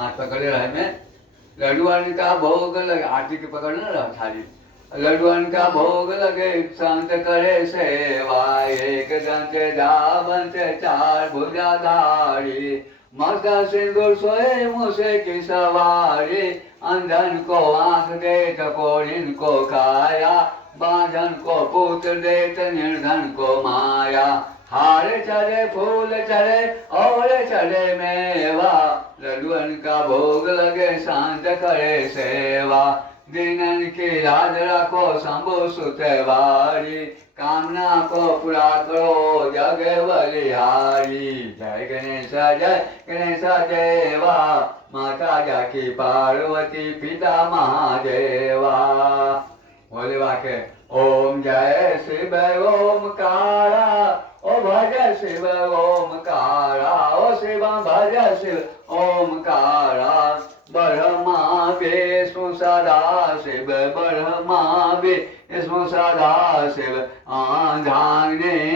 हाथ पकड़े रहे में लड्डुआन का भोग लगे, आरती के पकड़ना रहा थाली। लड्डुआन का भोग लगे संत करे सेवा, एक दंत धावंत चार भुजाधारी, मस्ता सिंदूर सोए मुसे की सवारी, अंधन को आंख देत कोढ़िन को काया, बांधन को पुत्र देत निर्धन को माया, हार चढ़े फूल चढ़े और चढ़े मेवा, लड्डुअन का भोग लगे शांत करे सेवा, दीनन की लाज रखो शंभु सुत वारी, कामना को पूरा करो जग बलिहारी। जय गणेश देवा, माता जाकी पार्वती पिता महादेवा। बोले वाके ओम जय शिव ओमकारा, ओ भज शिव ओमकारा, ओ शिव भज शिव ओमकारा, ब्रह्मा विष्णु सदा शिव, ब्रह्मा विष्णु सदा शिव, आंधाने